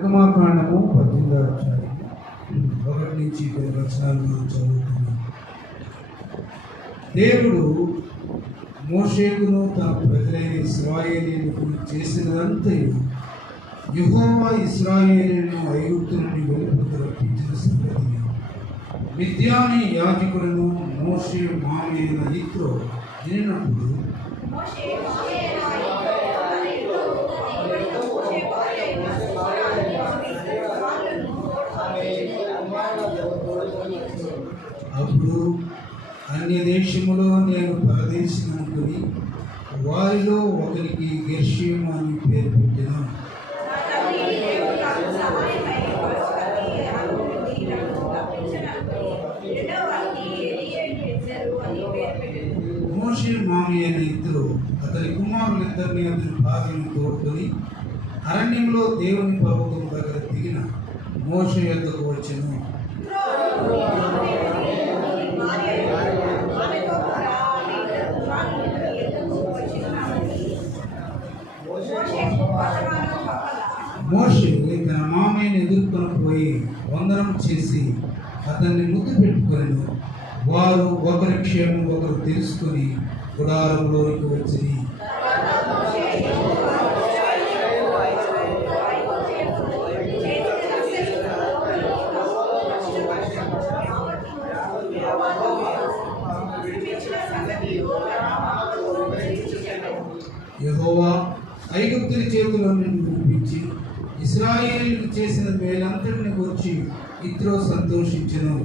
నిర్గమాకాండము 18వ అధ్యాయం 1 నుంచి 10 వచనాలు మనం చదువుతున్నాం. దేవుడు మోషేకును తన ప్రజలైన ఇశ్రాయేలీయులకు చేసినదంతయు యెహోవా ఇశ్రాయేలీయులను ఐగుప్తు నుండి వెలుపలకు రప్పించిన సంగతిని మిద్యానీ యాజకులను మోషే మామయ్య యిత్రో వినినప్పుడు అప్పుడు అన్య దేశములో నేను పరదేశిననుకుని వారిలో ఒకరికి గెర్షోము అని పేరు పెట్టాను. మోషే మామయ్య యిత్రో అతని కుమారులిద్దరిని అతని భార్యను తోడుకొని అరణ్యంలో దేవుని పర్వతం దగ్గర దిగిన మోషే యొద్దకు వచ్చెను. మోషే తన మామయ్యను ఎదుర్కొని పోయి వందనం చేసి అతన్ని ముద్దు పెట్టుకొని వారు ఒకరి క్షేమం ఒకరు తెలుసుకొని గుడారంలోనికి వచ్చి యెహోవా ఐగుప్తుల చేతుల నుండి విడిపించి ఇశ్రాయేలీయులకు చేసిన మేలంతటిని గురించి యిత్రో సంతోషించెను.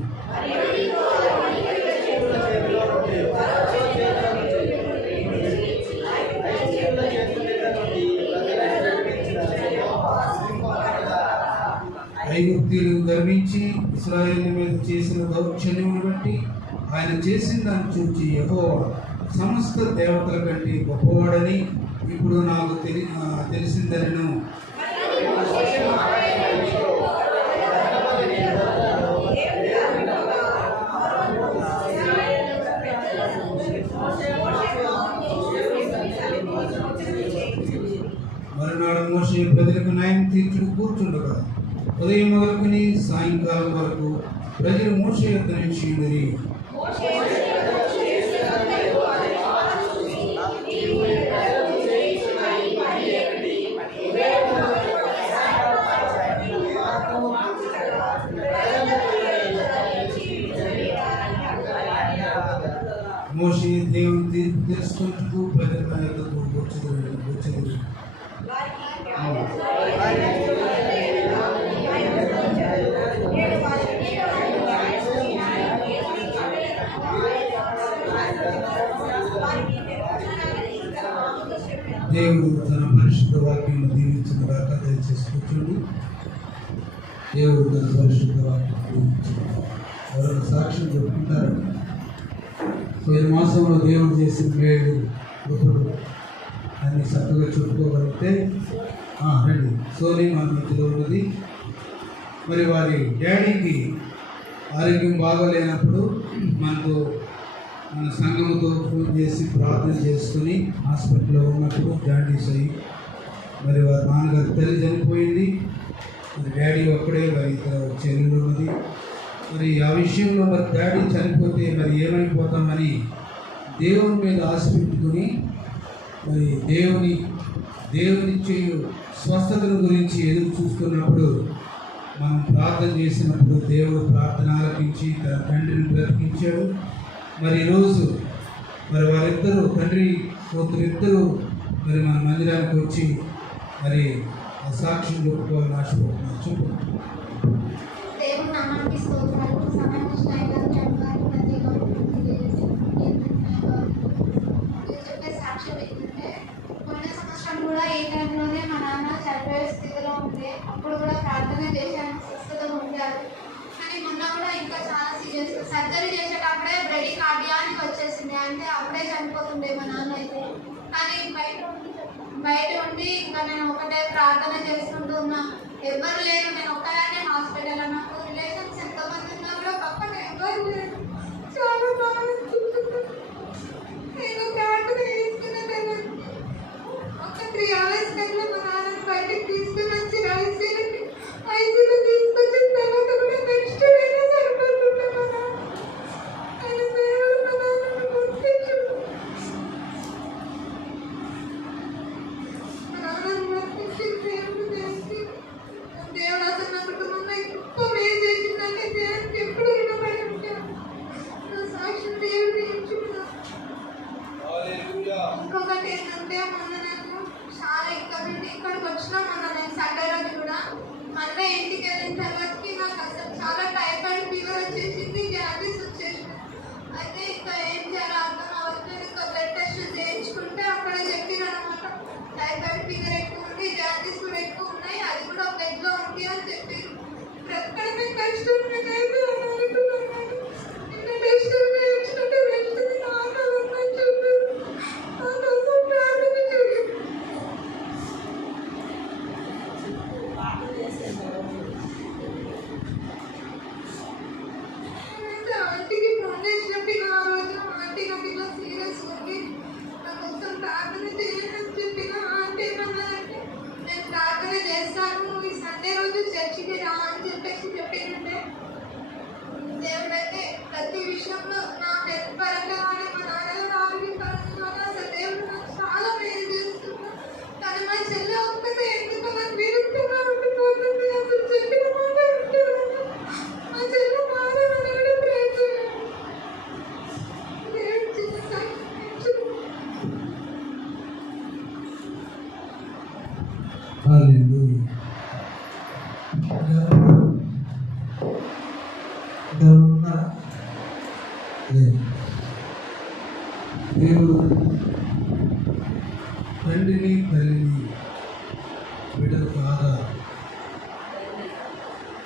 ఐగుప్తీయులను గర్వించి ఇశ్రాయేలు మీద చేసిన దౌర్జన్యమును బట్టి ఆయన చేసిన దాన్ని చూచి యెహోవా సమస్త దేవతల కంటే గొప్పవాడని ఇప్పుడు నాకు తెలిసిందనను. మరునాడు మోషే ప్రజలకు న్యాయం తీర్చుకు కూర్చుండగా ఉదయం మొదలుకొని సాయంకాలం వరకు ప్రజలు మోషే యొద్ద నుంచి ఉండిరి. మోషే దేవుని తీర్పు తెలుసుకుంటూ ప్రజల యొద్దకు వచ్చేది. దేవుడు తన పరిశుద్ధ వాక్యం దీవించుగాక. దయచేసి కూర్చోండి. దేవుడు తన పరిశుద్ధ వాక్యం దీవించుగాక. ఎవరైనా సాక్ష్యం చెప్పుకుంటారు? పోయిన మాసంలో దేవుడు చేసిన మేలు ఇప్పుడు అన్ని చక్కగా చెప్పుకోగలిగితే రండి. సోనీ మన మధ్యలో ఉన్నది. మరి వారి డాడీకి ఆరోగ్యం బాగోలేనప్పుడు మన సంఘంతో ఫోన్ చేసి ప్రార్థన చేసుకుని హాస్పిటల్లో ఉన్నప్పుడు జాండీస్ అయ్యి మరి వారి నాన్నగారి తల్లి చనిపోయింది. మరి డాడీ ఒక్కడే వారి ఇద్దరు చెల్లెలు ఉన్నది. మరి ఆ విషయంలో మరి డాడీ చనిపోతే మరి ఏమైపోతామని దేవుని మీద ఆశ పెట్టుకుని మరి దేవునిచ్చే స్వస్థతల గురించి ఎదురు చూస్తున్నప్పుడు మనం ప్రార్థన చేసినప్పుడు దేవుడు ప్రార్థన ఆలకించి తన తండ్రిని బ్రతికించాడు. మరి ఈరోజు మరి వారిద్దరూ తండ్రి కూతురిద్దరూ మరి మన మందిరానికి వచ్చి మరి ఆ సాక్ష్యం చెప్పుకోవాలని ఆశపడుతున్నాను. చెప్పు. ఈ టైంలోనే మా నాన్న చనిపోయే స్థితిలో ఉంటే అప్పుడు కూడా ప్రార్థన చేశాను, స్వస్థతగా ఉంటారు. కానీ మొన్న కూడా ఇంకా చాలా సీరియస్ సర్జరీ చేసేటప్పుడే బ్రెడీ కార్డియానికి వచ్చేసింది. అంటే అప్పుడే చనిపోతుండే మా నాన్న అయితే. కానీ బయట ఉండి ఇంకా నేను ఒకటే ప్రార్థన చేసుకుంటూ ఉన్నా. ఎవరు లేరు, నేను ఒక్కదాన్నే హాస్పిటల్లో. నాకు రిలేషన్స్ ఎంతమంది ఉన్నా కూడా పక్కన ఎవరు లేరు. చాలా నేను ప్రార్థన చేసుకున్నాను. ఒక 3 hours టైంలో మా నాన్న బయటకు తీసుకుని వచ్చి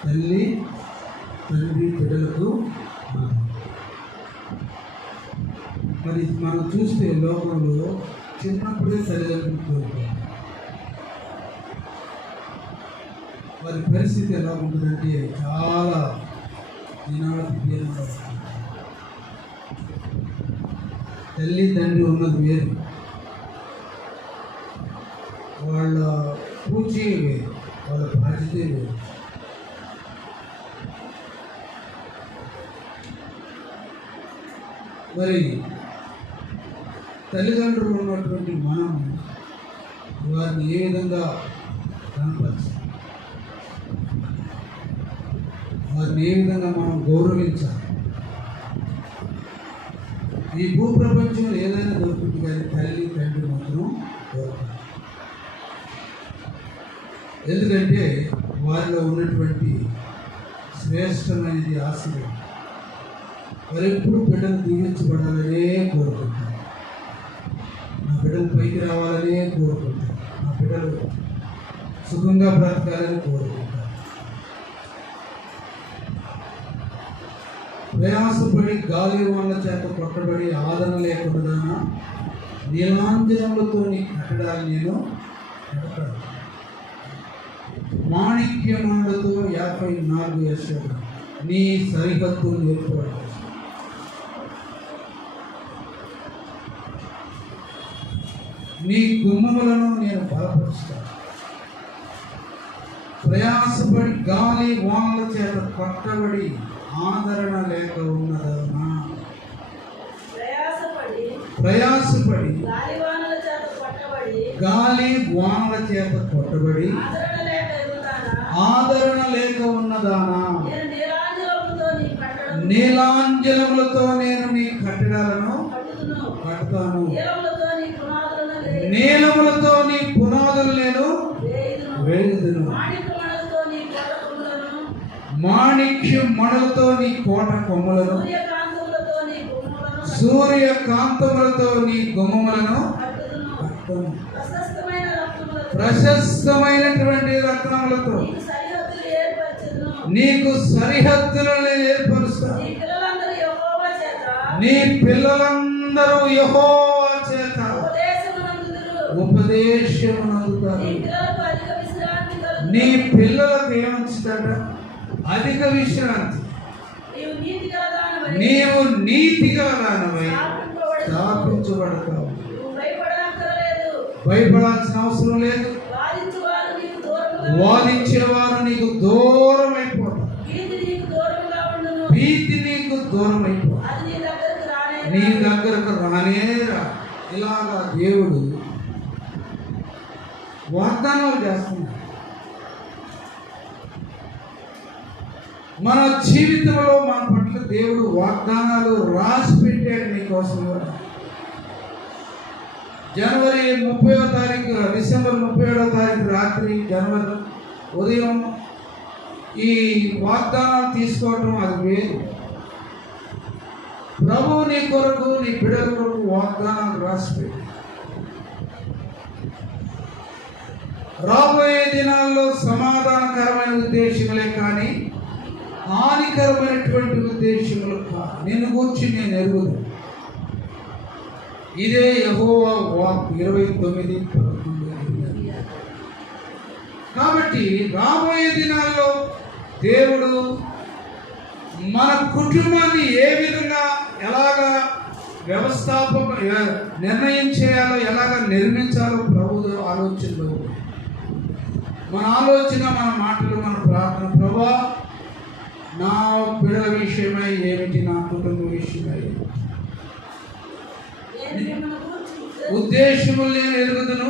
తల్లి తండ్రి బిడ్డలకు ఆధారం. మరి మనం చూస్తే లోకంలో చిన్నప్పుడే తల్లిదండ్రులు కోల్పోతారు. వారి పరిస్థితి ఎలా ఉంటుందంటే చాలా దీనంగా ఉంటుంది. తల్లి తండ్రి ఉన్నది వేరు, వాళ్ళ పూజే వేరు, వాళ్ళ బాధ్యత వేరు. మరి తల్లిదండ్రులు ఉన్నటువంటి మనం వారిని ఏ విధంగా కనపరచాలి, వారిని ఏ విధంగా మనం గౌరవించాలి. ఈ భూప్రపంచంలో ఏదైనా దొరుకుతుంది కానీ తల్లి తండ్రి మాత్రం దొరకదు. ఎందుకంటే వారిలో ఉన్నటువంటి శ్రేష్టమైనది ఆశీర్వాదం. వారు ఎప్పుడు బిడ్డలు దీవించబడాలనే కోరుకుంటారు, నా బిడ్డలు పైకి రావాలనే కోరుకుంటారు, నా బిడ్డలు సుఖంగా బ్రతకాలని కోరుకుంటారు. ప్రయాసపడి గాలి వాళ్ళ చేత కొట్టబడి ఆదరణ లేకుండా నీలాంజనములతో నీ కట్టడాలు నేను కడతాను. మాణిక్యములతో 54 యెషయా నీ సరిహద్దులు ఏర్పడతాయి. నీ గుమ్మములను నేను బలపరుస్తాను. ప్రయాసపడి గాలి వానల చేత కొట్టబడి ఆదరణ లేక ఉన్నదన్నా. ప్రయాసపడి గాలి వానల చేత కొట్టబడి ఆదరణ లేక ఉన్నదానా. నీలాంజలములతో నేను నీ కట్టడాలను కడతాను, నీలములతో నీ పునాదులు నేను వేయుదును. మాణిక్యం మణులతో నీ కోట కొమ్ములను, సూర్యకాంతములతో నీ గుమ్మములను కట్టును. ప్రశస్తమైనటువంటి రత్నములతో నీకు సరిహద్దులను నేను ఏర్పరుస్తాను. నీ పిల్లలందరూ యెహోవా చేత ఉపదేశమునందుతారు. నీ పిల్లలకు ఏమొచ్చుతాడ? అధిక విశ్రాంతి. నీవు నీతి గలదానవై స్థాపించబడతావు. భయపడాల్సిన అవసరం లేదు. వాదించేవారు నీకు దూరం అయిపోతారు. భీతి నీకు దూరం అయిపోతారు. నీ దగ్గరకు రానేరా. ఇలాగా దేవుడు వాగ్దానాలు చేస్తున్నాడు. మన జీవితంలో మన పట్ల దేవుడు వాగ్దానాలు రాసి పెట్టాడు నీకోసం. జనవరి 30వ తారీఖు, డిసెంబర్ 31వ తారీఖు రాత్రి, జనవరి ఉదయం ఈ వాగ్దానాలు తీసుకోవటం అది వేరు. ప్రభువు నీ కొరకు, నీ బిడ్డల కొరకు వాగ్దానాలు రాసిపెట్టి రాబోయే దినాల్లో సమాధానకరమైన ఉద్దేశములే కానీ హానికరమైనటువంటి ఉద్దేశములు కాదు. నిన్ను గూర్చి నేను ఎరుగుదు. ఇదే యెహోవా వాక్ 29:11. కాబట్టి రాబోయే దినాల్లో దేవుడు మన కుటుంబాన్ని ఏ విధంగా ఎలాగా నిర్ణయం చేయాలో, ఎలాగ నిర్మించాలో ప్రభు ఆలోచనలో. మన ఆలోచన, మన మాటలు, మన ప్రార్థన, ప్రభువా నా బిడ్డల విషయమై ఏమిటి, నా కుటుంబ విషయమై ఉద్దేశములు నేను ఎరుగుదును.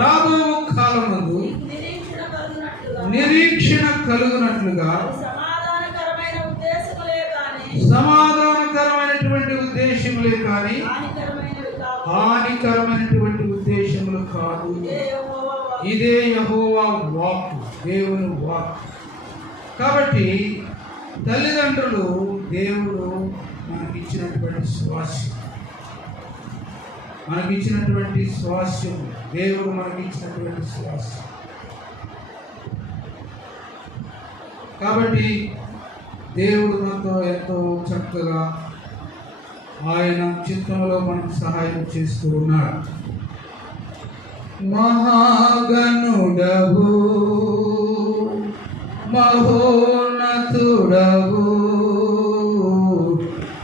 రాబో కాలమందు నిరీక్షణ కలుగునట్లుగా సమాధానకరమైనటువంటి ఉద్దేశములే కానీ హానికరమైనటువంటి ఉద్దేశములు కాదు. ఇదే యెహోవా వాక్, దేవుని వాక్. కాబట్టి తల్లిదండ్రులు దేవుడు మనకిచ్చినటువంటి స్వాస్థ్యం, మనకిచ్చినటువంటి స్వాస్థ్యం, దేవుడు మనకిచ్చినటువంటి స్వాస్థ్యం. కాబట్టి దేవుడు మనతో ఎంతో చక్కగా ఆయన చిత్తంలో మనకు సహాయం చేస్తూ ఉన్నాడు. మహాగణుడవు మహోన్నతుడవు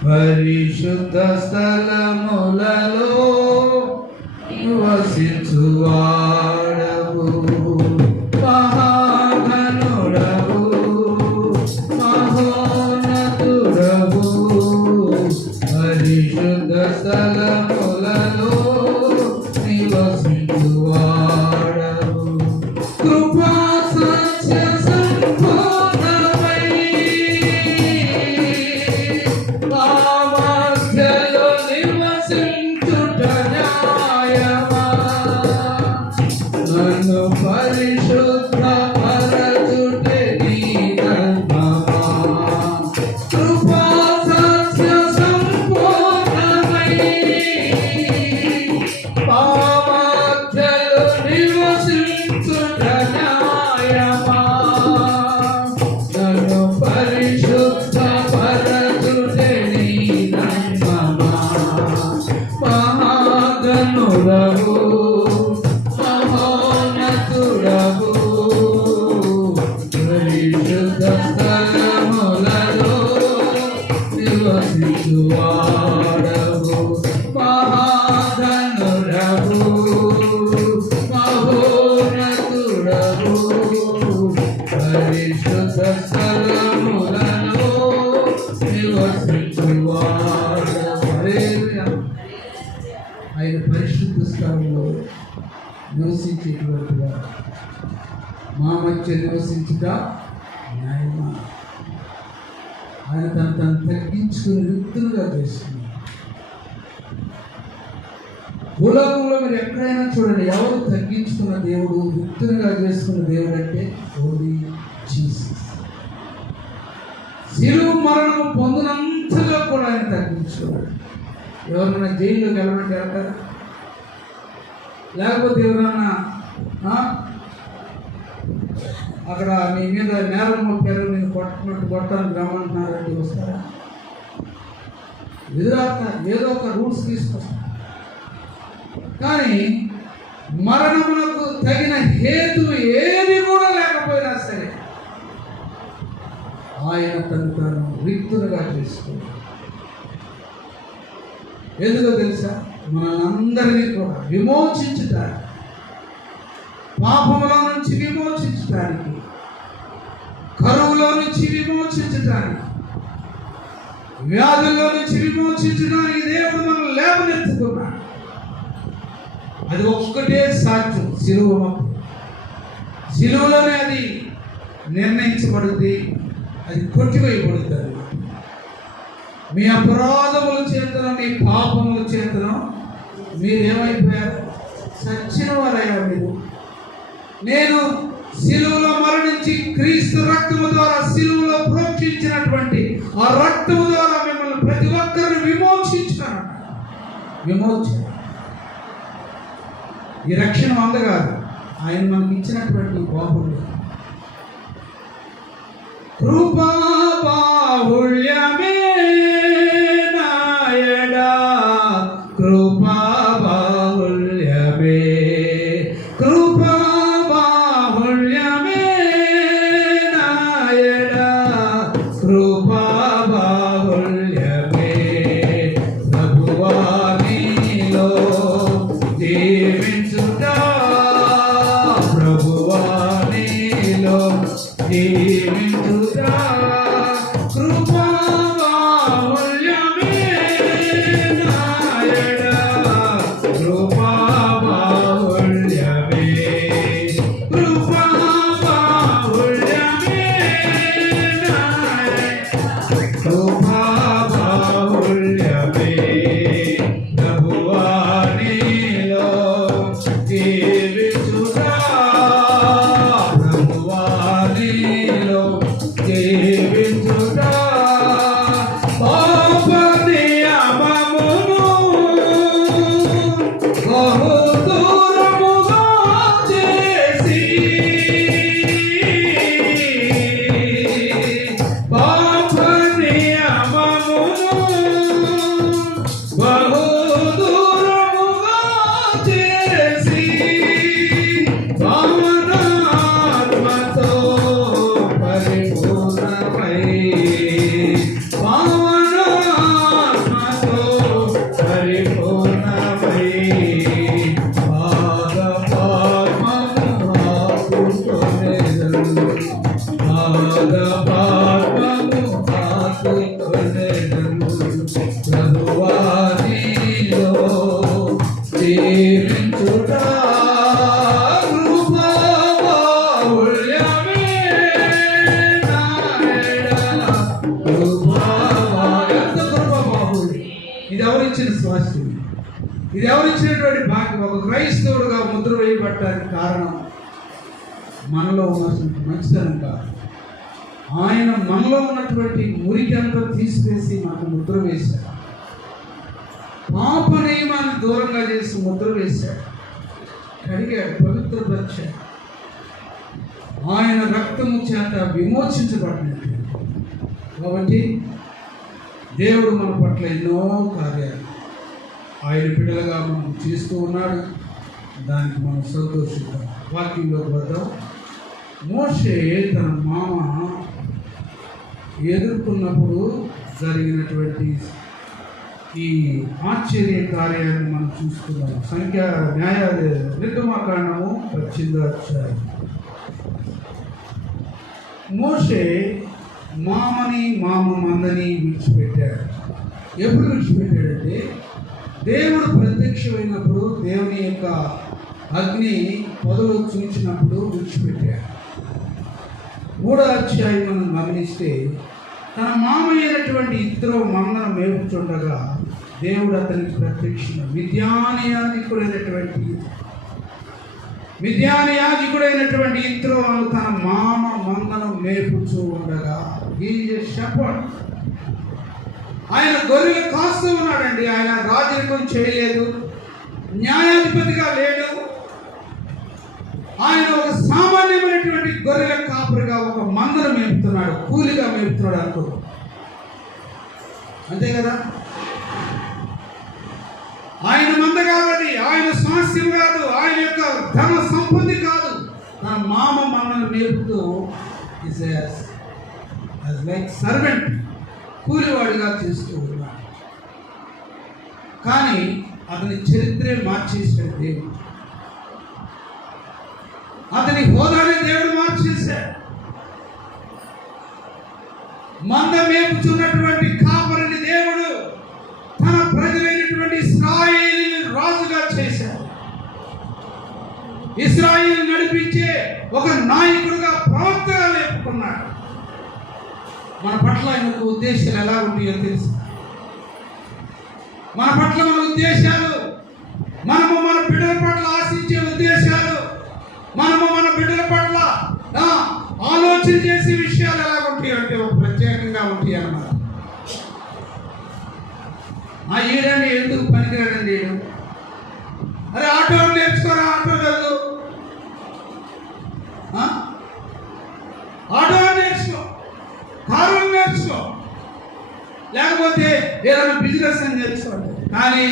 పరిశుద్ధ స్థలములలో నివసించువాడవు. మహాగణుడవు మహోన్నతుడవు పరిశుద్ధ స్థలములలో నివసించువాడవు. కృపా సత్య సంపూర్ణమై మా మధ్యలో నివసించుట న్యాయమా. నన్ను పరిశుద్ధ పరచుటే నీ ధర్మమా. కృపా సత్య సంపూర్ణమై మా మధ్యలో నివసించుట న్యాయమా. నన్ను పరిశుద్ధ పరచుటే నీ ధర్మమా. మహాగణుడవు మహోన్నతుడవు పరిశుద్ధ స్థలములలో నివసించువాడవు. మహాగణుడవు మహోన్నతుడవు పరిశుద్ధ స్థలములలో నివసించువాడవు. హల్లెలూయా. ఆయన పరిశుద్ధ స్థలంలో నివసించేటువంటి వాడు. మా మధ్య నివసించుట న్యాయమా. ఆయన తను తగ్గించుకుని రిక్తులుగా చేస్తున్నాడు. భూలోకంలో మీరు ఎక్కడైనా చూడండి, ఎవరు తగ్గించుకున్న దేవుడు, రిక్తులుగా చేసుకున్న దేవుడు అంటే ఓన్లీ జీసస్. శిలువ మరణం పొందినంతగా కూడా ఆయన తగ్గించుకున్నాడు. ఎవరైనా జైల్లో వెళ్ళబట్టి వెళ్తారా? లేకపోతే ఎవరన్నా అక్కడ నీ మీద నేరం మోపారు, నేను కొట్టడానికి రమ్మంటున్నారంటే వస్తారా? ఎదురాడతారు, ఏదో ఒక రూల్స్ తీసుకొస్తారు. కానీ మరణములకు తగిన హేతు ఏది కూడా లేకపోయినా సరే ఆయన తను రిక్తులుగా చేసుకున్నాడు. ఎందుకో తెలుసా? మనందరినీ కూడా విమోచించటానికి, పాపముల నుంచి విమోచించటానికి, కరువులో నుంచి విమోచించటానికి, వ్యాధుల్లో నుంచి విమోచించడానికి దేవుడు మనం లేవనెత్తుకున్నాడు. అది ఒక్కటే సాధ్యం. శిలువలోనే అది నిర్ణయించబడుతుంది, అది కొట్టివేయబడుతుంది. మీ అపరాధముల చేతను, మీ పాపముల చేతను మీరేమైపోయారు? చచ్చిన వారయ్యా మీరు. నేను శిలువలో మరణించి క్రీస్తు రక్తము ద్వారా శిలువలో ప్రోక్షించినటువంటి ఆ రక్తము ద్వారా మిమ్మల్ని ప్రతి ఒక్కరిని విమోచించాను. ఈ రక్షణ అందగాదు, ఆయన మనకి ఇచ్చినటువంటి బాహుళ్యం. కృపా బాహుళ్యమే నాయడా, కృపా బాహుళ్యమే, కృపా బాహుళ్యమే నాయడా, కృపా బాహుళ్యమే. ప్రభువా నీలో జీవించుటా, ప్రభువా నీలో జీవించుటా, కృపా బాహుళ్యమే నాయడా, కృపా బాహుళ్యమే, కృపా బాహుళ్యమే నాయడా, కృపా బాహుళ్యమే. ప్రభువా నీలో జీవించుటా, ప్రభువా నీలో పాదపాత్మము ఆకుకొనెదను. ప్రభువా నీలో జీవించుట కృపాబాహుళ్యమే నా ఎడల. ఎంత కృపాబాహుళ్యం! ఇది ఎవరిచ్చిన స్వాస్థ్యం? ఇది ఎవరిచ్చినటువంటి భాగ్యం? ఒక క్రైస్తవుడుగా ముద్ర వేయబడటానికి కారణం మనలో ఉన్నటువంటి మంచితనం కాదు. ఆయన మనలో ఉన్నటువంటి మురికి అంతా తీసివేసి మనకు ముద్ర వేశాడు. పాప నియమాన్ని దూరంగా చేసి ముద్ర వేశాడు, కడిగాడు, పవిత్రపరిచాడు. ఆయన రక్తము చేత విమోచించబడినట్టు. కాబట్టి దేవుడు మన పట్ల ఎన్నో కార్యాలు ఆయన బిడ్డలుగా మనం చేస్తూ ఉన్నాడు. దానికి మనం సంతోషిద్దాం. వాక్యంలోకి వద్దాం. మోషే తన మామ ఎదుర్కొన్నప్పుడు జరిగినటువంటి ఈ ఆశ్చర్య కార్యాన్ని మనం చూస్తున్నాం. నిర్గమకాండము 18వ అధ్యాయం. మోషే మామ మందని విడిచిపెట్టాడు. ఎప్పుడు విడిచిపెట్టాడంటే దేవుడు ప్రత్యక్షమైనప్పుడు, దేవుని యొక్క అగ్ని పొదలు చూచినప్పుడు విడిచిపెట్టాడు. 3వ అధ్యాయం మనం గమనిస్తే తన మామ అయినటువంటి ఇద్దరు మందను మేపుచుండగా దేవుడు అతనికి ప్రత్యక్ష మిద్యానీయాజకుడైనటువంటి ఇద్దరు తన మామ మందను మేపుచూ ఉండగా షెపర్డ్. ఆయన గొర్రెలు కాస్తూ ఉన్నాడండి. ఆయన రాజరికం చేయలేదు, న్యాయాధిపతిగా లేడు. ఆయన ఒక సామాన్యమైనటువంటి గొర్రెల కాపురిగా ఒక మందను మేపుతున్నాడు, కూలిగా మేపుతున్నాడు అనుకో. అంతే కదా? ఆయన మంద కాదు, ఆయన స్వాస్థ్యం కాదు, ఆయన యొక్క ధన సంపత్తి కాదు. తన మామ మందను మేపుతూ లైక్ సర్వెంట్, కూలివాడిగా చేస్తూ ఉన్నాడు. కానీ అతని చరిత్రే మార్చేశాడు దేవుడు. అతని హోదానే దేవుడు మార్చేశాడు. మంద మేపుచున్నటువంటి కాపరిని దేవుడు తన ప్రజలైనటువంటి ఇశ్రాయేలుని రాజుగా చేశాడు. ఇశ్రాయేలు నడిపించే ఒక నాయకుడుగా, ప్రవక్తగా లేపుకున్నాడు. మన పట్ల ఆయనకు ఉద్దేశాలు ఎలా ఉంటాయో తెలుసు. మన పట్ల మన ఉద్దేశాలు, మనము మన బిడ్డల పట్ల ఆశించే ఉద్దేశాలు, మనము మన బిడ్డల పట్ల ఆలోచన చేసే విషయాలు ఎలా ఉంటాయి అంటే ఒక ప్రత్యేకంగా ఉంటాయి అన్నమాట. ఈడండి ఎందుకు పనికిరాడండి ఈడు? అరే ఆటో నేర్చుకోరా, ఆటో చదువు, ఆటో నేర్చుకో, కారు నేర్చుకో, లేకపోతే ఏదైనా బిజినెస్ అని నేర్చుకోండి. కానీ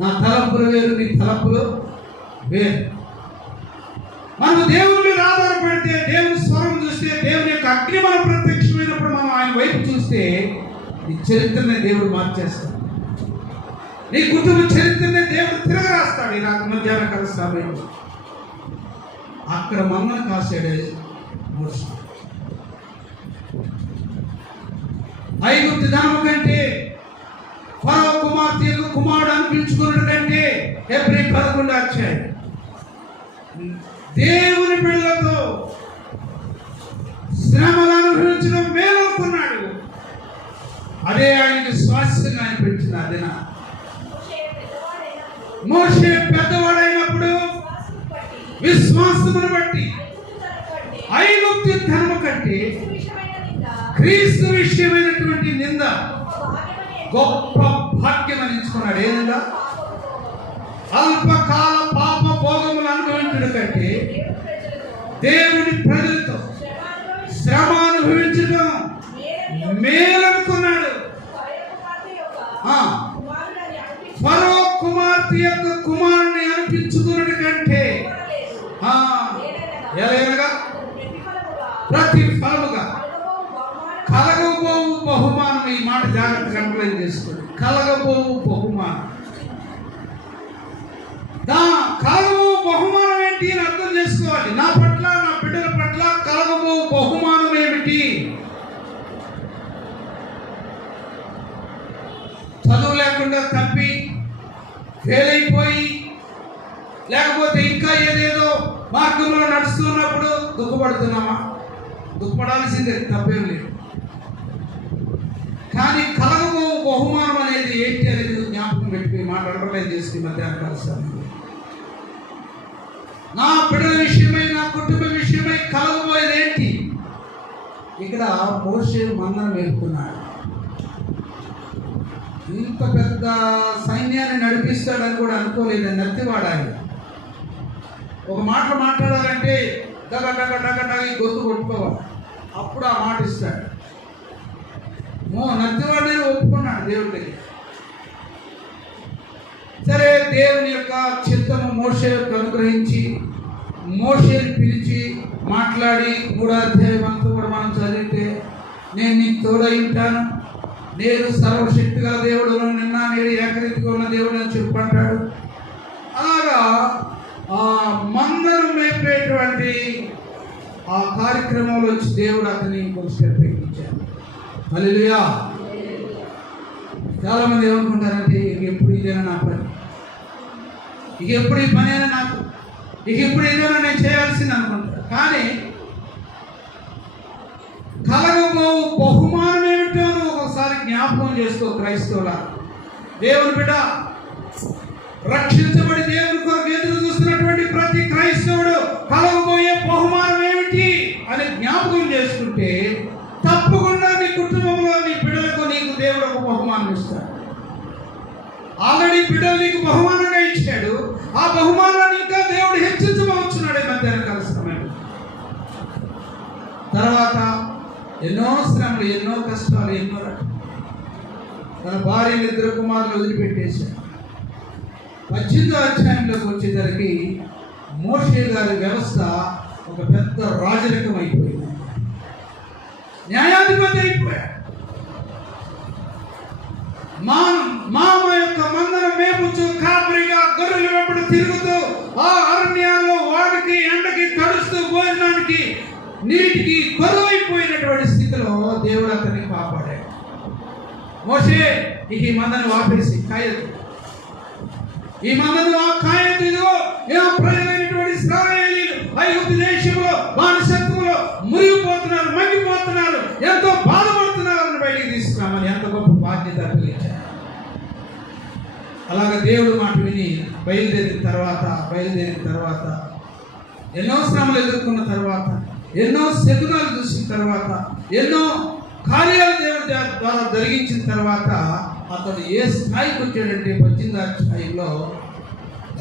నా తలపులు వేరు, నీ తలపులు వేరు. మనకు దేవుని మీద ఆధారపడితే, దేవుని స్వరం చూస్తే, దేవుని యొక్క అగ్ని మనం ప్రత్యక్షమైనప్పుడు మనం ఆయన వైపు చూస్తే నీ చరిత్రనే దేవుడు మార్చేస్తాడు. నీ కుటుంబ చరిత్రనే దేవుడు తిరగరాస్తాడు. ఈ రాత్రి మధ్యాహ్న కాల సమయంలో అక్కడ మమ్మల్ని కాసాడే మోషే. ఐగుప్తు ధనము కంటే, ఫరో కుమార్తె కుమారుడు అనిపించుకున్నట్టు కంటే, హెబ్రీ 11వ అధ్యాయం దేవుని బిడ్డలతో శ్రమలు అనుభవించడం మేలనుకున్నాడు. అదే ఆయనకి స్వాస్థ్యంగా అనిపించిన అదిన. మోషే పెద్దవాడైనప్పుడు విశ్వాసమును బట్టి ఐగుప్తు ధనము కంటే క్రీస్తు విషయమైనటువంటి నింద గొప్ప భాగ్యం అనించుకున్నాడు. ఏదైనా అల్పకాల పాప భోగములు అనుభవించడం కంటే దేవుని ప్రజలతో శ్రమ అనుభవించడం మేలనుకున్నాడు. ఫరో కుమార్తె యొక్క కుమారుని అనిపించుకున్నది కంటే ఎలాగనగా ప్రతిఫలముగా కలగబోవు బహుమానం. ఈ మాట జాగ్రత్తగా అండర్లైన్ చేసుకోండి. కలగబోవు బహుమానం. కలగబోవు బహుమానం ఏంటి అని అర్థం చేసుకోవాలి. నా పట్ల, నా బిడ్డల పట్ల కలగ ఫెయిల్ అయిపోయి లేకపోతే ఇంకా ఏదేదో మార్గంలో నడుస్తున్నప్పుడు దుఃఖపడుతున్నామా? దుఃఖపడాల్సిందే, తప్పేం లేదు. కానీ కలగబో బహుమానం అనేది ఏంటి అనేది జ్ఞాపకం పెట్టి మాట్లాడలేదు చేసుకుని మధ్యాహ్నం కలిసాను. నా బిడ్డల విషయమై, నా కుటుంబ విషయమై కలగబోయేది ఏంటి? ఇక్కడ మోషే మందను మేపుకున్నాడు. ఇంత పెద్ద సైన్యాన్ని నడిపిస్తాడని కూడా అనుకోలేదు. నత్తివాడాలి. ఒక మాట మాట్లాడాలంటే డగ డగ డగ డగ గొంతు కొట్టుకోవాలి, అప్పుడు ఆ మాట ఇస్తాడు. నత్తివాడిని ఒప్పుకున్నాడు దేవుడికి. సరే, దేవుని యొక్క చిత్తము మోషేకు అనుగ్రహించి మోషేని పిలిచి మాట్లాడి 3వ అధ్యాయం అంతా కూడా మనం చదివితే, నేను నీకు తోడై ఉంటాను, నేను సర్వశక్తి గల దేవుడు, నిన్న నేడు ఏకరీతిగా ఉన్న దేవుడు అని చెప్పంటాడు. అలాగా ఆ మందరం మేపేటువంటి ఆ కార్యక్రమంలో వచ్చి దేవుడు అతని ఇంకొక స్టెప్ ఎక్కించాడు. హల్లెలూయా. చాలామంది ఏమనుకుంటారంటే, ఇక ఎప్పుడు ఇదేనా నా పని, ఇక ఎప్పుడు ఈ పని అయినా నాకు, ఇక ఎప్పుడు ఇదేనా నేను చేయాల్సింది అనుకుంటారు. కానీ కలగబో బహుమానం ఏమిటో ఒకసారి జ్ఞాపకం చేసుకో క్రైస్తవుల. దేవుని బిడ్డ, రక్షించబడి దేవుని కొరకు ఎదురు చూస్తున్నటువంటి ప్రతి క్రైస్తవుడు కలగబోయే బహుమానం ఏమిటి అని జ్ఞాపకం చేసుకుంటే తప్పకుండా నీ కుటుంబంలో నీ బిడ్డలకు నీకు దేవుడు ఒక బహుమానం ఇస్తాడు. ఆల్రెడీ బిడ్డలు నీకు బహుమానంగా ఇచ్చాడు. ఆ బహుమానాన్ని ఇంకా దేవుడు హెచ్చించబోతున్నాడు ఈ మధ్యాహ్న కాల సమయంలో. తర్వాత ఎన్నో శ్రమలు, ఎన్నో కష్టాలు, ఎన్నో రకాలు. తన భార్యలు 2 కుమారులు వదిలిపెట్టేశాడు. 18వ అధ్యాయంలోకి వచ్చేసరికి మోషే గారి వ్యవస్థ ఒక పెద్ద రాజరికం అయిపోయింది. న్యాయాధిపతి అయిపోయాడు. మామ యొక్క మందరం మేపుచు కాపరిగా గొర్రెల వెంబడి తిరుగుతూ ఆ అరణ్యాల్లో వాడికి ఎండకి తడుస్తూ భోజనానికి నీటికి కరువైపోయినటువంటి స్థితిలో దేవుడు అతన్ని కాపాడాడు. మోషే, ఇక ఈ మందను ఆపేసి కాయదు, ఈ మందను కాయదు, ఇదిగో ప్రజలైనటువంటి ఇశ్రాయేలీయులు ఐగుప్తు దేశంలో బానిసత్వంలో మునిగిపోతున్నారు, మగ్గిపోతున్నారు, ఎంతో బాధపడుతున్నారు అని బయటికి తీసుకురామని ఎంత గొప్ప బాధ్యత అప్పగించారు. అలాగే దేవుడు మాట విని బయలుదేరిన తర్వాత ఎన్నో శ్రమలు ఎదుర్కొన్న తర్వాత, ఎన్నో శకునాలు చూసిన తర్వాత, ఎన్నో కార్యాలు దేవుడి ద్వారా జరిగించిన తర్వాత అతడు ఏ స్థాయికి వచ్చాడంటే 18వ అధ్యాయంలో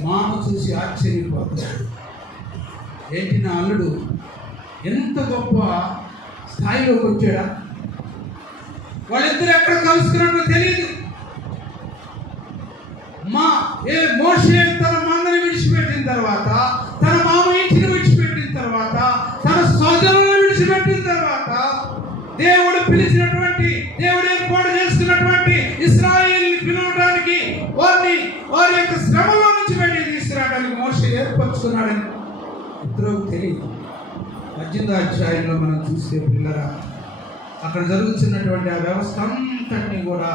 మామ చూసి ఆశ్చర్యపోతాడు. ఏంటి నా అల్లుడు ఎంత గొప్ప స్థాయిలోకి వచ్చాడా? వాళ్ళిద్దరు ఎక్కడ కలుసుకున్నట్టు తెలియదు. మోషే తన మందని విడిచిపెట్టిన తర్వాత, తన మామ ఇంటిని విడిచిపెట్టిన తర్వాత, తన సోదరులను విడిచిపెట్టిన తర్వాత, దేవుడు పిలిచినటువంటి, దేవుడు ఏర్పాటు చేస్తున్నటువంటి ఇశ్రాయేలుని పిలవడానికి, వారి యొక్క శ్రమలో నుంచి బయటికి తీసుకురావడానికి మోషే ఏర్పరచుకున్నాడని ఇద్దరికి తెలియదు. 18వ అధ్యాయంలో మనం చూస్తే పిల్లరా, అక్కడ జరుగుతున్నటువంటి ఆ వ్యవస్థ అంతటినీ కూడా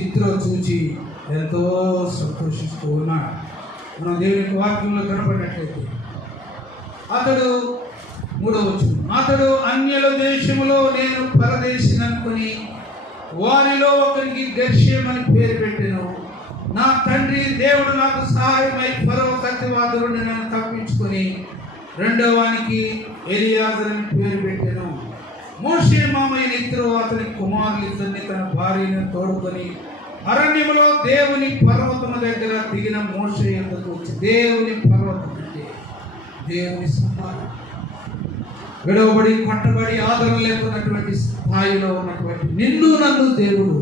ఇద్దరు చూచి ఎంతో సంతోషిస్తూ ఉన్నాడు. మనం దేవుని వాక్యంలో కనపడినట్లయితే అతడు 3వ వచనం, అతడు అన్యుల దేశములో నేను పరదేశిని అనుకుని వారిలో ఒకరికి గెర్షోము అని పేరు పెట్టెను. నా తండ్రి దేవుడు నాకు సహాయమై ఫరో కత్తివాత నుండి నన్ను తప్పించుకొని 2వ వానికి ఎలియాజరు అని పేరు పెట్టెను. మోషే మామయ్య ఇద్దరు అతని కుమారులు ఇద్దరిని తన భార్యను తోడుకొని అరణ్యములో దేవుని పర్వతము దగ్గర దిగిన మోషే యొద్దకు వచ్చి, దేవుని పర్వతం అంటే దేవుని సహాయం, విడవబడి కొట్టబడి ఆదరణ లేకున్నటువంటి స్థాయిలో ఉన్నటువంటి నిన్ను నన్ను దేవుడు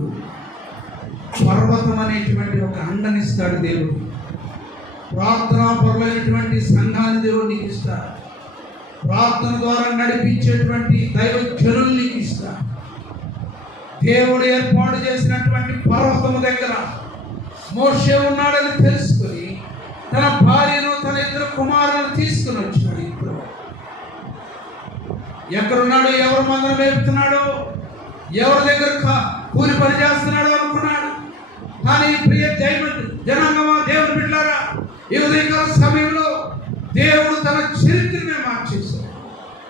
పర్వతం అనేటువంటి ఒక అండనిస్తాడు. దేవుడు ప్రార్థనా పరులైనటువంటి సంఘాన్ని దేవుడు నీకు ఇస్తాడు. ప్రార్థన ద్వారా నడిపించేటువంటి దైవ జనులు నీకు ఇస్తాడు. దేవుడు ఏర్పాటు చేసినటువంటి పర్వతము దగ్గర మోషే ఉన్నాడని తెలుసుకొని తన భార్యను, తన 2 కుమారులను తీసుకుని వచ్చాడు. ఇప్పుడు ఎక్కడున్నాడు, ఎవరు మందరం మేపుతున్నాడో, ఎవరి దగ్గర కూలి పని చేస్తున్నాడో అనుకున్నాడు. కానీ ప్రియ జనాంగమా, దేవుని బిడ్డలారా, ఈ ఉదయకాల సమయంలో దేవుడు తన చరిత్రనే మార్చేశాడు,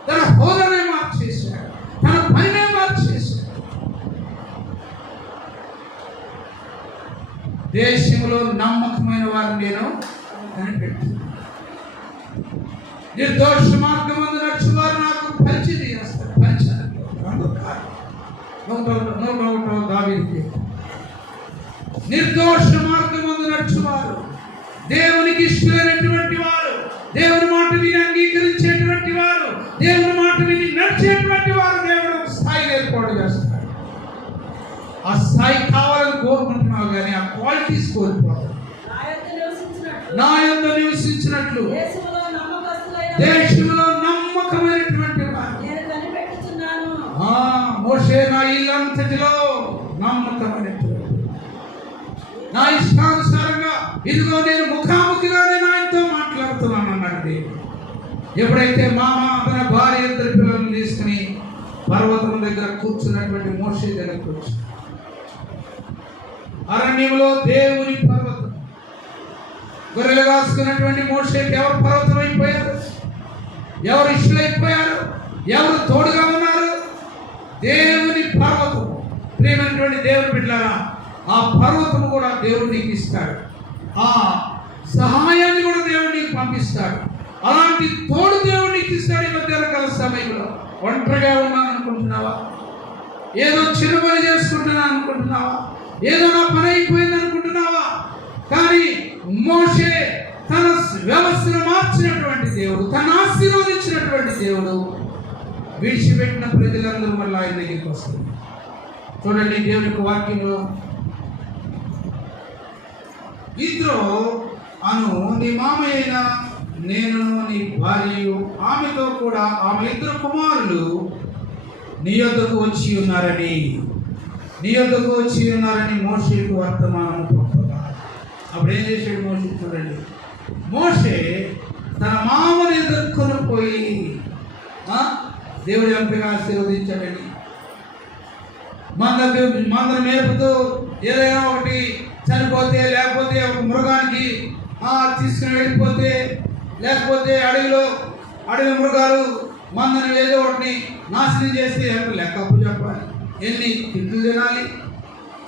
తన హోదానే మార్చేశాడు, తన పనినే మార్చేశాడు. దేశంలో నమ్మకమైన వారిని నేను కనిపెట్టాను. నిర్దోష మార్గం అందు నడుచువారు నాకు పరిచయం చేస్తారు. పరిచయం 101 దావీదు, నిర్దోష మార్గం అందు నడుచువారు, దేవునికి ఇష్టమైనటువంటి వారు, దేవుని మాట విని అంగీకరించేటువంటి వారు, దేవుని మాట విని నడిచేటువంటి వారు దేవుడు ఒక స్థాయిని ఏర్పాటు చేస్తాడు. ఆ స్థాయి కావాలని కోరుకుంటున్నావు కానీ ఆ క్వాలిటీస్ కోల్పోతావు. నా యందు నివసించినట్లు దేశంలో నమ్మకమైనటువంటి వారు. మోషే నా ఇల్లంతటిలో నమ్మకమైనటువంటి, నా ఇష్టానుసారంగా ఇదిగో నేను ముఖాముఖిగా నేను ఆయనతో మాట్లాడుతున్నాను అన్నాడు. ఎప్పుడైతే మామ తన భార్య ఇద్దరు పిల్లలను తీసుకుని పర్వతం దగ్గర కూర్చున్నటువంటి మోషే దగ్గర కూర్చు, అరణ్యంలో దేవుని పర్వతం, గొర్రెలు కాసుకున్నటువంటి మోషేకి ఎవరు పర్వతం అయిపోయారు? ఎవరు ఇష్టలైపోయారు? ఎవరు తోడుగా ఉన్నారు? దేవుని పర్వతం. ప్రియమైనటువంటి దేవుని బిడ్డలారా, ఆ పర్వతం కూడా దేవుడు నీకు ఇస్తాడు, ఆ సహాయాన్ని కూడా దేవుడు నీకు పంపిస్తాడు. అలాంటి తోడు దేవుడు నీకు ఇస్తాడు. ఈ మధ్యకాల సమయంలో ఒంటరిగా ఉన్నాను అనుకుంటున్నావా? ఏదో చిన్న పని చేసుకుంటున్నాను అనుకుంటున్నావా? ఏదో నా పని అయిపోయింది అనుకుంటున్నావా? కానీ మోషే తన వ్యవస్థను మార్చినటువంటి దేవుడు, తను ఆశీర్వదించినటువంటి దేవుడు విడిచిపెట్టిన ప్రజలందరూ మళ్ళీ ఆయన దగ్గరికి వస్తారు. చూడండి దేవుని యొక్క వాక్యంలో, ఇద్దరు అను నీ మామయ్య నేను నీ భార్యయు ఆమెతో కూడా ఆమె ఇద్దరు కుమారులు నీ యొద్దకు వచ్చి ఉన్నారని మోషేకు వర్తమానం పంపగా, అప్పుడు ఏం చేశాడు మోషే? చూడండి, మోషే తన మామని ఎదుర్కొని పోయి దేవుడు ఎంతగా ఆశీర్వదించాడని, మందరు మేపుతూ ఏదైనా ఒకటి చనిపోతే, లేకపోతే ఒక మృగానికి తీసుకుని వెళ్ళిపోతే, లేకపోతే అడవి మృగాలు మందను ఏదో ఒకటిని నాశనం చేస్తే ఎంత లెక్కప్పు చెప్పాలి, ఎన్ని తిట్లు తినాలి,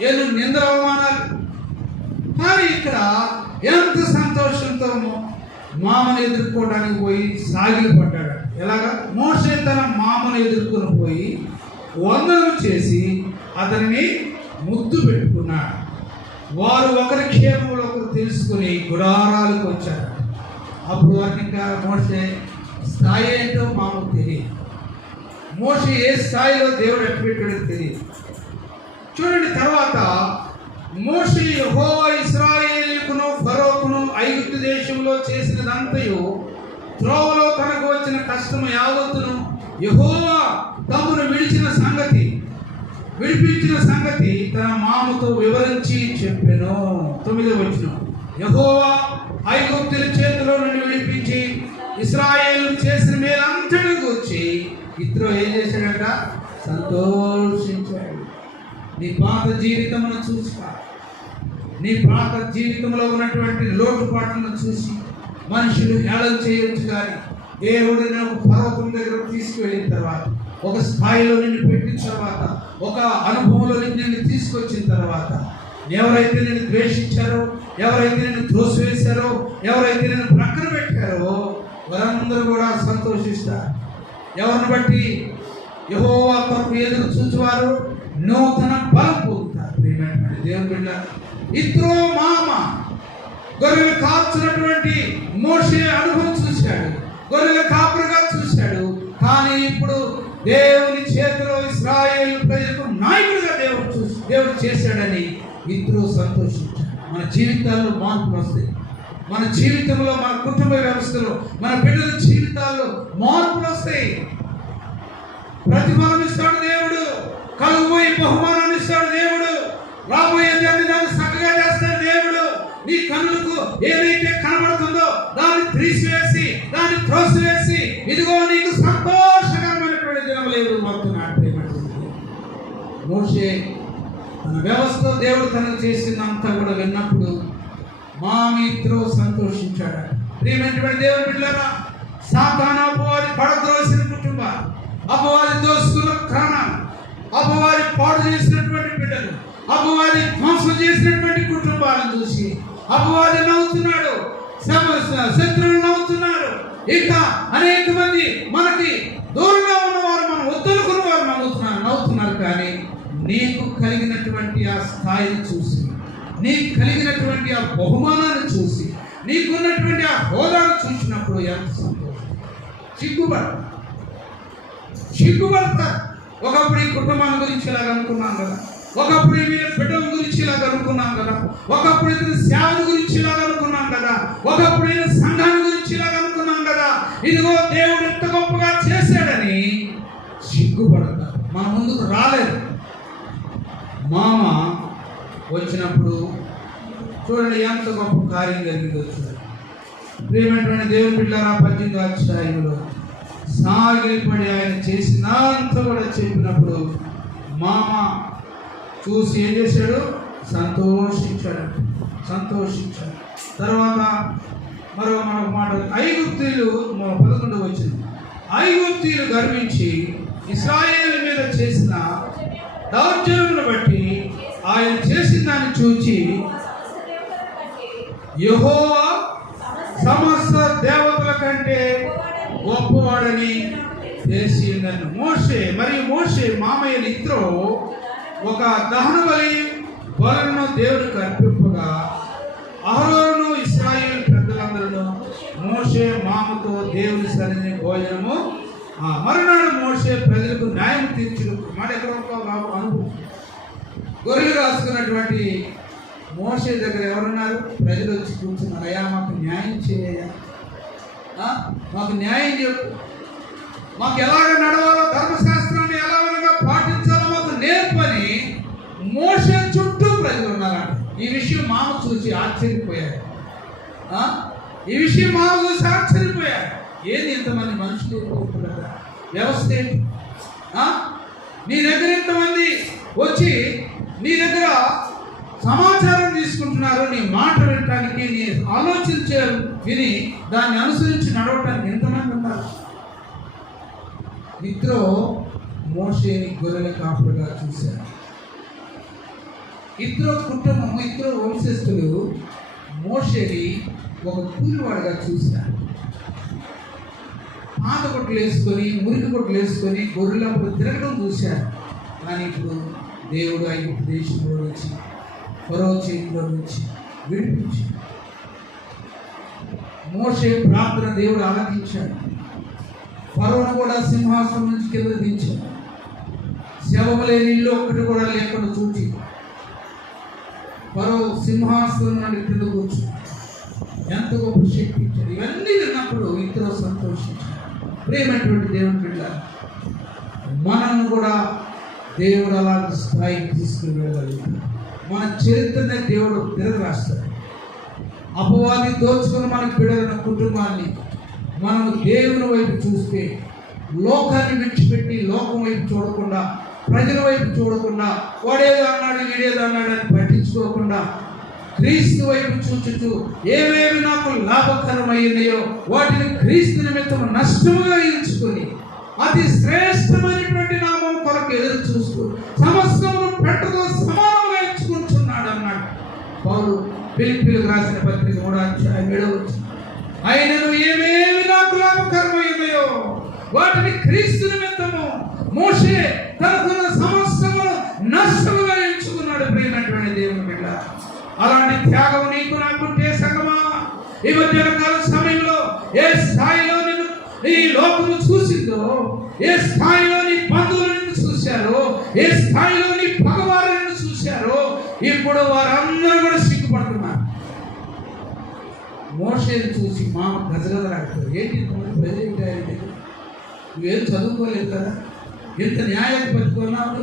ఎన్ని నిందల అవమానాలు. కానీ ఇక్కడ ఎంత సంతోషంతో మామను ఎదుర్కోవడానికి పోయి సాగిలు పడ్డాడు. ఎలాగా? మోషే తన మామను ఎదుర్కొని పోయి వందనం చేసి అతన్ని ముద్దు పెట్టుకున్నాడు. వారు ఒకరి క్షేమంలో ఒకరు తెలుసుకుని గుడారాలకు వచ్చారు. అప్పుడు వారికి ఇంకా మోషే స్థాయి ఏంటో మామకు తెలియదు. మోషే ఏ స్థాయిలో దేవుడు ఎట్టుపెట్టాడో తెలియదు. చూడండి, తర్వాత మోషే యెహోవా ఇశ్రాయేలుకును ఫరోకును ఐగుప్తు దేశంలో చేసినదంతయు త్రోవలో తనకు వచ్చిన కష్టము యావత్తును యెహోవా తమను విడిపించిన సంగతి తన మామతో వివరించి చెప్పెను. 9వ వచనం, యెహోవా ఐగుప్తుల చేతిలో నుండి విడిపించి ఇశ్రాయేలు చేసిన మేలంతటి గురించి ఇత్రో ఏం చేశాడంట? సంతోషించాడు. నీ పాత జీవితమును చూసుకో, నీ పాత జీవితంలో ఉన్నటువంటి లోటుపాట్లను చూసి మనుషులు హేళన చేయవచ్చు. కానీ దేవుడు నాకు పర్వతం దగ్గర తీసుకువెళ్ళిన తర్వాత, ఒక స్థాయిలో నిన్ను పెట్టిన తర్వాత, ఒక అనుభవంలో నిన్ను తీసుకొచ్చిన తర్వాత, ఎవరైతే నిన్ను ద్వేషించారో, ఎవరైతే నిన్ను త్రోసివేశారో, ఎవరైతే నిన్ను ప్రక్కన పెట్టారో వారందరూ కూడా సంతోషిస్తారు. ఎవరిని బట్టి? యెహోవా కొరకు ఎదురు చూచువారు నూతన బలం పొందుతారు. దేవుని బిడ్డ, ఇత్రో మామ గొర్రెలు కాచున్నటువంటి మోషే అనుభవం చూశాడు, గొర్రెల కాపురుగా చూశాడు. కానీ ఇప్పుడు దేవుని చేతిలో ఇశ్రాయేలు ప్రజలకు నాయకుడిగా దేవుడు చేశాడని ఇద్దరు సంతోషించారు. మన జీవితాల్లో మార్పులు వస్తాయి. మన జీవితంలో, మన కుటుంబ వ్యవస్థలో, మన బిడ్డల జీవితాల్లో మార్పులు వస్తాయి. ప్రతిఫలం ఇస్తాడు దేవుడు, కలుగుబోయి బహుమానాన్ని ఇస్తాడు దేవుడు, రాబోయే దాన్ని చక్కగా చేస్తాడు దేవుడు. నీ కన్నులకు ఏదైతే కనబడుతుందో దాన్ని తీసివేసి, దాన్ని త్రోసివేసి, ఇదిగో నీకు సంతోషకరమైనటువంటి దినములు ఎదురు మారుతున్నాడు. మోషే తన వ్యవస్థ దేవుడు తనకు చేసిందంతా కూడా విన్నప్పుడు మా మిత్రు సంతోషించాడు. ప్రియమైనటువంటి దేవుని బిడ్డలారా, సాతాను అపవాది పడద్రోసిన కుటుంబాలు, అపవాది దోసుకున్న ప్రాణాలు, అపవాది పాడు చేసినటువంటి బిడ్డలు, అపవాది ధ్వంసం చేసినటువంటి కుటుంబాలను చూసి అపవాది నవ్వుతున్నాడు, శత్రువులు నవ్వుతున్నారు. ఇంకా అనేక మంది మనకి దూరంగా ఉన్నవారు, మనం వద్దనుకున్న వారు నవ్వుతున్నారు. కానీ నీకు కలిగినటువంటి ఆ స్థాయిని చూసి, నీకు కలిగినటువంటి ఆ బహుమానాన్ని చూసి, నీకున్నటువంటి ఆ హోదాను చూసినప్పుడు ఎంత సంతోషం. సిగ్గుపడతారు. ఒకప్పుడు ఈ కుటుంబాన్ని గురించి ఇలాగ అనుకున్నాం కదా, ఒకప్పుడు ఈ బిడ్డల గురించి ఇలాగ అనుకున్నాం కదా, ఒకప్పుడు ఇతని సేవల గురించి ఇలాగ అనుకున్నాం కదా, ఒకప్పుడు ఈ సంఘాన్ని గురించి ఇలాగ అనుకున్నాం కదా. ఇదిగో దేవుడు ఎంత గొప్పగా చేశాడని సిగ్గుపడతారు. మన ముందుకు రాలేదు. మామ వచ్చినప్పుడు చూడండి ఎంత గొప్ప కార్యం జరిగిందో చూడండి. ప్రియమైనటువంటి దేవుని బిడ్డలారా, 18వ అధ్యాయంలో సాగిలిపడి ఆయన చేసినంత కూడా చెప్పినప్పుడు మామ చూసి ఏం చేశాడు? సంతోషించాడు. తర్వాత మరొక మాట, ఐగుప్తీయులు 11వ వచనం, ఐగుప్తీయులు గర్వించి ఇశ్రాయేలు మీద చేసిన దౌర్జన్యమును బట్టి ఆయన చేసిన దాన్ని చూచి యెహోవా సమస్త దేవతల కంటే గొప్పవాడని చేసి నన్ను మోషే మామయ్య ఇత్రో ఒక దహన బలులను దేవుడికి అర్పింపగా అహరోను ఇశ్రాయేలు పెద్దలందరూ మోషే మామతో దేవుని సన్నిధిని భోజనము. మరునాడు మోషే ప్రజలకు న్యాయం తీర్చుడు. మాట ఎక్కడ అనుభవం. గొర్రెలు రాసుకున్నటువంటి మోషే దగ్గర ఎవరున్నారు? ప్రజలు వచ్చి కూర్చున్నారు. అయ్యా మాకు న్యాయం చేయ, మాకు న్యాయం చెప్పు, మాకు ఎలాగ నడవాలో, ధర్మశాస్త్రాన్ని ఎలాగ పాటించాలో మాకు నేర్పని మోషే చుట్టూ ప్రజలు ఉన్నారంట. ఈ విషయం మామ చూసి ఆశ్చర్యపోయారు. ఏంది ఇంతమంది మనుషులు కోరుకుంటారా? వ్యవస్థ ఏంటి? నీ దగ్గర ఇంతమంది వచ్చి నీ దగ్గర సమాచారం తీసుకుంటున్నారు, నీ మాట వినటానికి, నీ ఆలోచించే విని దాన్ని అనుసరించి నడవటానికి ఎంతమంది ఉన్నారు? ఇత్రో మోషేని గొర్రెల కాపుడుగా చూశారు. ఇత్రో కుటుంబం, ఇత్రో వంశస్థులు మోషేని ఒక కూలివాడిగా చూశారు. పాత కొట్లు వేసుకొని, మురికి కొట్లు వేసుకొని గొర్రెలప్పుడు తిరగడం చూశారు. కానీ ఇప్పుడు దేవుడు ఐగుప్తు దేశంలో నుంచి, ఫరో చేతిలో నుంచి విడిపించి మోషే ప్రార్థన దేవుడు ఆలకించాడు. ఫరోను కూడా సింహాసనం నుంచి కింద దించాడు. శవము లేని ఇల్లు ఒక్కటి కూడా లేకుండా చూచి ఫరో సింహాసనం నుండి కింద కూర్చు. ఎంత గొప్ప శక్తి ఇచ్చాడు. ఇవన్నీ విన్నప్పుడు ఇతరులు సంతోషించారు. ప్రియమైనటువంటి దేవుని బిడ్డ, మనల్ని కూడా దేవుడు అలాంటి స్థాయికి తీసుకుని వెళ్ళగలుగుతాడు. మన చరిత్రనే దేవుడు తిరగరాస్తాడు. అపవాది దోచుకుని మనకు బిడ్డలైన కుటుంబాన్ని మనం దేవుని వైపు చూస్తే, లోకాన్ని విడిచిపెట్టి లోకం వైపు చూడకుండా, ప్రజల వైపు చూడకుండా, వాడేదో అన్నాడు వీడేదో అన్నాడు అని పట్టించుకోకుండా క్రీస్తు వైపు చూచుతూ ఏమేమి నాకు లాభకరమైనాయో వాటిని క్రీస్తు నిమిత్తం నష్టముగా ఎంచుకొని అతి శ్రేష్టమైనటువంటి నామం కొరకు ఎదురు చూస్తూ సమస్తమును పెట్టతో సమానంగా ఎంచుకుంటున్నాడు అన్నాడు పౌలు ఫిలిప్పీయులకు రాసిన పత్రిక 3వ అధ్యాయం 7వ వచనం. ఆయనను ఏమేమి నాకు లాభకరమైనాయో వాటిని క్రీస్తు నిమిత్తము మోషే తనకున్న సమస్తమును నష్టముగా ఎంచుకున్నాడు. ప్రియమైనటువంటి దేవుని బిడ్డ, అలాంటి త్యాగం నీకు నాకుంటే సంగమా, ఈ మధ్యకాల సమయంలో ఏ స్థాయిలో నిన్ను ఈ లోకము చూసిందో, ఏ స్థాయిలో నీ బంధువులు నిన్ను చూశారో, ఏ స్థాయిలో నీ పగవారు నిన్ను చూశారో, ఇప్పుడు వారందరూ కూడా సిగ్గుపడుతున్నారు. మోషేని చూసి మామ గజగజలాడుతారు. ఏంటి ప్రజెంట్, నువ్వేం చదువుకోలేదు కదా, ఎంత న్యాయాధిపతి కొన్నావు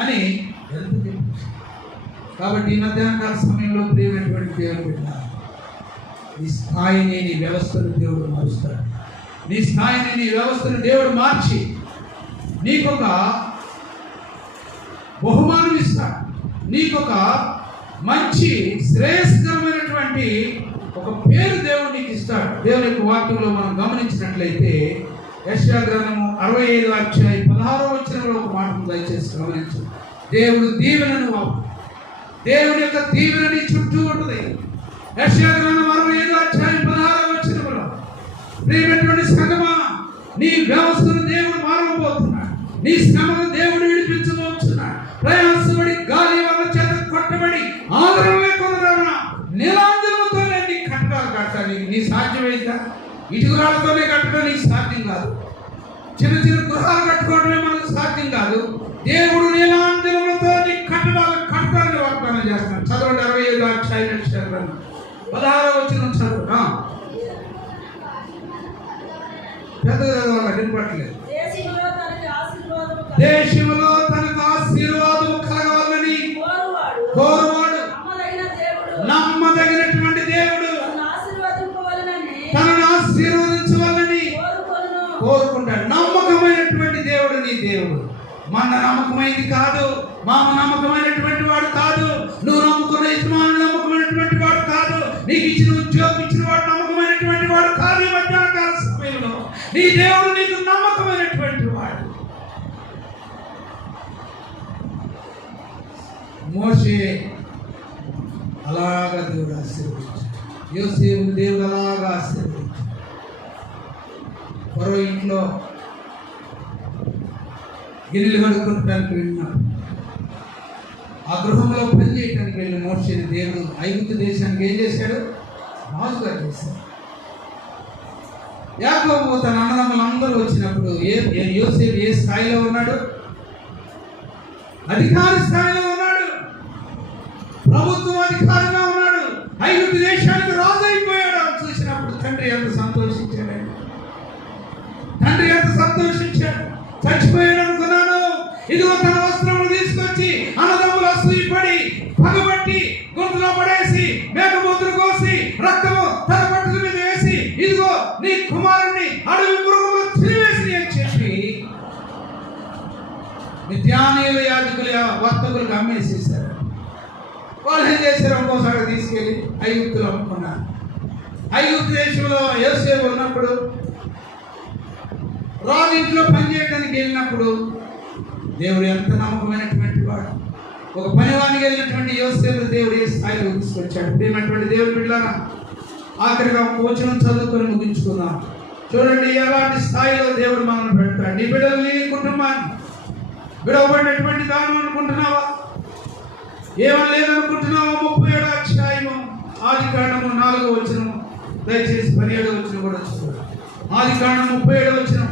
అని ఎంత చెప్పు. కాబట్టి ఈ మధ్యాహ్నకాల సమయంలో ప్రియమైనటువంటి దేవుడు బిడ్డ, నీ స్థాయిని, నీ వ్యవస్థను దేవుడు మారుస్తాడు. నీ స్థాయిని, నీ వ్యవస్థను దేవుడు మార్చి నీకొక బహుమానం ఇస్తాడు. నీకొక మంచి శ్రేయస్కరమైనటువంటి ఒక పేరు దేవుడు నీకు ఇస్తాడు. దేవుని యొక్క వాక్యంలో మనం గమనించినట్లయితే యెషయా గ్రంథము 65:16 ఒక మాట దయచేసి గమనించు. దేవుడు దీవెనను, దేవుని యొక్క దీవెన నీ చుట్టూ ఉంటుంది. యెషయా గ్రంథం 65:16 ప్రియమైనటువంటి సంగమా, నీ వ్యవస్థను దేవుడు మారబోతున్నాడు. నీ శ్రమను దేవుడు విడిపించబోతున్నాడు. ప్రయాసపడి గాలి వల్ల చేత కొట్టబడి ఆదరణ లేకుండా నీలాంజలతోనే నీ కట్టడాలు కట్టాలి. నీ సాధ్యమైందా? ఇటుకురాలతోనే కట్టడం నీకు సాధ్యం కాదు. చిన్న చిన్న గృహాలు కట్టుకోవడమే మనకు సాధ్యం కాదు. దేవుడు నీలాంజలములతో నీ కట్టడాలు కట్టాలని వాగ్దానం చేస్తున్నాడు. చదవండి 65:16 చదువు. పెద్దగా వినపట్లేదు. దేశంలో తనకు ఆశీర్వాదము కలగాలని కోరువాడు నమ్మదగినటువంటి దేవుడు తనను ఆశీర్వదించవాలని కోరుకుంటాడు. నమ్మకమైనటువంటి దేవుడు నీ దేవుడు. మన నమ్మకమైనది కాదు, మామ నమ్మకమైనటువంటి వాడు కాదు, నువ్వు నమ్ముకున్న యజమానులు నమ్మకమైనటువంటి వాడు కాదు, నీకు ఇచ్చిన ఉద్యోగం ఇచ్చిన వాడు నమ్మకమైనటువంటి వాడు కాదు. ఈ మధ్యాహ్న కాల సమయంలో నీ దేవుడు నీకు నమ్మకమైనటువంటి వాడు. మోషే అలాగా దేవుడు ఆశీర్వదించాడు. యోసేపు దేవుడు అలాగా ఆశీర్వదించాడు. మరో ఇంట్లో గిన్నెలు కడుక్కుంటానికి వెళ్ళినాడు. ఆ గృహంలో పని చేయడానికి వెళ్ళిన మోషేని దేవుడు ఐగుప్తు దేశానికి ఏం చేశాడు? రాజుగా చేశాడు. యాకోబు తన అన్నదమ్ములందరూ వచ్చినప్పుడు యోసేపు ఏ స్థాయిలో ఉన్నాడు? అధికారి స్థాయిలో ఉన్నాడు. ప్రభుత్వం అధికారిగా ఉన్నాడు. ఐగుప్తు దేశానికి రాజు అయిపోయాడు. చూసినప్పుడు తండ్రి ఎంత సంతోషించాడు. తండ్రి ఎంత సంతోషించాడు. చచ్చిపోయాడు అనుకున్నాను. ఇదిగో తన వస్త్రములు తీసుకొచ్చి అన్నదమ్ములు అసూయపడి పగబట్టి గొంతులో పడేసి మేకబూతులు కోసి రక్తము తన బట్టల మీద వేసి ఇదిగో నీ కుమారుణ్ణి అడవి మృగములు తినివేసి అని చెప్పి మిద్యానీయుల యాజకుల వర్తకులకు అమ్మేసేసారు. వాళ్ళు ఏం చేశారు? ఇంకోసారి తీసుకెళ్ళి ఐగుప్తులు అమ్ముకున్నారు. ఐగుప్తు దేశంలో యోసేపు ఉన్నప్పుడు రాజు ఇంట్లో పనిచేయడానికి వెళ్ళినప్పుడు దేవుడు ఎంత నమ్మకమైనటువంటి వాడు. ఒక పనివానికి వెళ్ళినటువంటి యోసేపు దేవుడు ఏ స్థాయిలో తీసుకొచ్చాడు. ప్రియమైనటువంటి దేవుడు బిడ్డలారా, ఆఖరిగా వచనం చదువుకొని ముగించుకుందాం. చూడండి ఎలాంటి స్థాయిలో దేవుడు మనల్ని పెడతాడు. నీ బిడ్డలు, నీ కుటుంబాన్ని విడవబడినటువంటి దానం అనుకుంటున్నావా? ఏమని లేదనుకుంటున్నావా? 37వ అధ్యాయము ఆదికాండము 4వ వచనం దయచేసి 17వ వచనం కూడా చూడండి. ఆదికాండం 37వ వచనం.